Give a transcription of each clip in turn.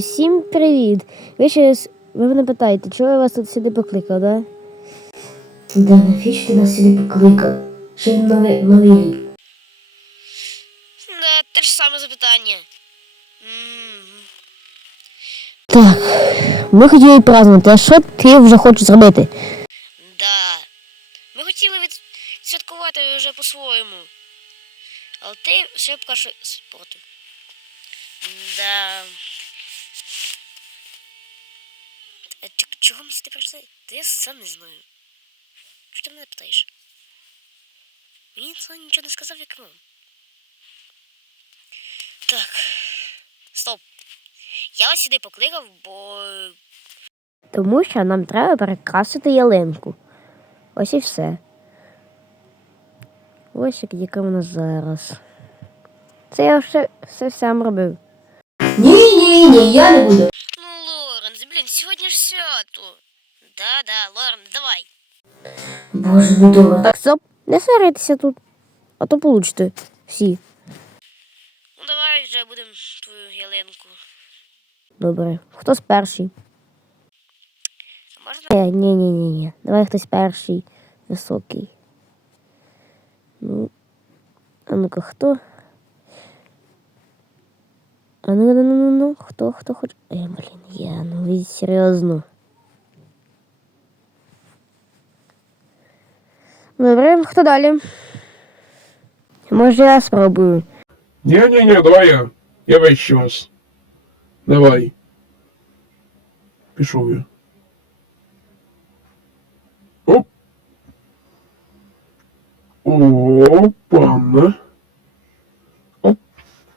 Усім привіт! Ви щось ви мене питаєте, чого я вас тут сюди покликав, да? Да навіщо ти нас сюди покликав? Ще новий, новий рік. Да, те ж саме запитання. Так, ми хотіли празднувати, а що ти вже хочеш зробити? Да. Ми хотіли відсвяткувати вже по-своєму. Але ти все поки що спортив. Да. А ч- чого ми сюди прийшли? Та я сам не знаю. Що ти мене питаєш? Мені ніхто нічого не сказав, як вам. Так. Стоп. Я вас сюди покликав, бо Тому що нам треба перекрасити ялинку. Ось і все. Ось як яка вона зараз. Це я вже все сам робив. Ні, ні, ні, я не буду. Сьогодні ж свято. Да-да, Лоренс, давай. Боже, ну добре. Так, стоп, не сваритися тут, а то получите всі. Ну давай вже будемо твою ялинку. Добре. Хто з перший? Можна? Е, ні, ні, ні, ні. Давай хтось перший, високий. Ну, а ну-ка, хто? А ну, ну, ну, ну, ну, хто, хто хоче. Е, блін, я, ну ви серйозно. Добре, хто далі? Може я спробую. Не-не-не, давай я. Я весь час. Давай. Пішов я. Оп. Опа-на. Оп.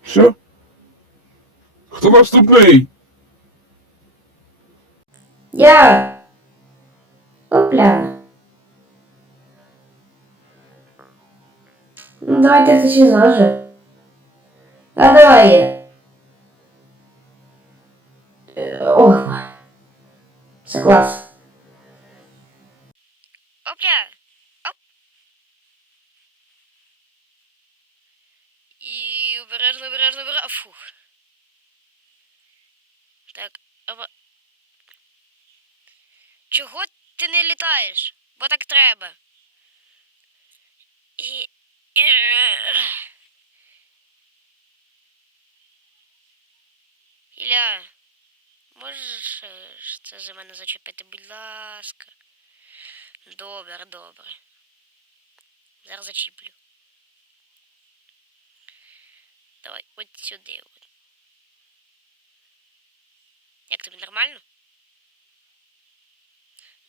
Все. Хто наступний? Я. Опля. Ну давайте це ще заже. А давай я. Е, Ох. Це клас. Опля. Оп. І обережно, обережно, обережно. Фух. Так, опа. Чого ти не літаєш? Бо так треба. І. Ілля, можеш це за мене зачепити, будь ласка. Добре, добре. Зараз зачіплю. Давай, от сюди. От. Як тобі нормально?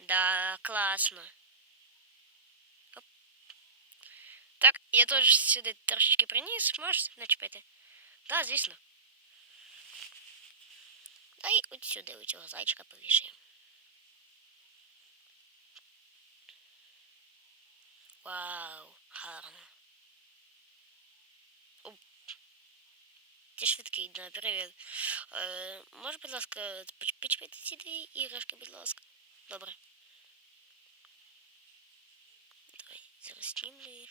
Да, класно. Оп. Так, я теж сюди трошечки приніс, можеш начепити? Да, звісно. Дай от сюди у цього зайчика повішаємо. Вау, гарно. Ти швидкий, да, привіт. Е, може, будь ласка, підчепити ці дві іграшки, будь ласка. Добре. Давай, зараз знімлю їх.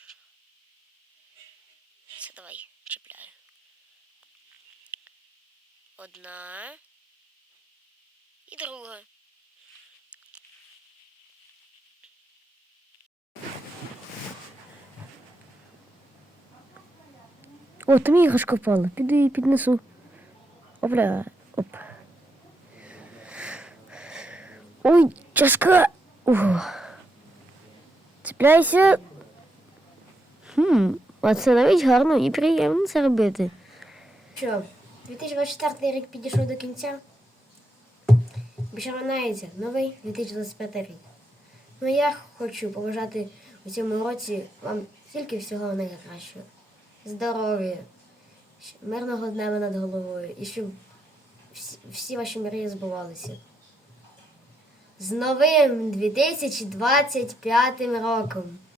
Все, давай, чіпляю. Одна. І друга. О, там іграшка впала. Піду її піднесу. Опля. Оп. Ой, часка. Ого. Цепляйся. Хм, а це навіть гарно і приємно це робити. Що, 2024 рік підійшов до кінця. Більше минається новий 2025 рік. Ну я хочу побажати у цьому році вам тільки всього найкращого. Здоров'я, мирного неба над головою і щоб всі, ваші мрії збувалися. З новим 2025 роком!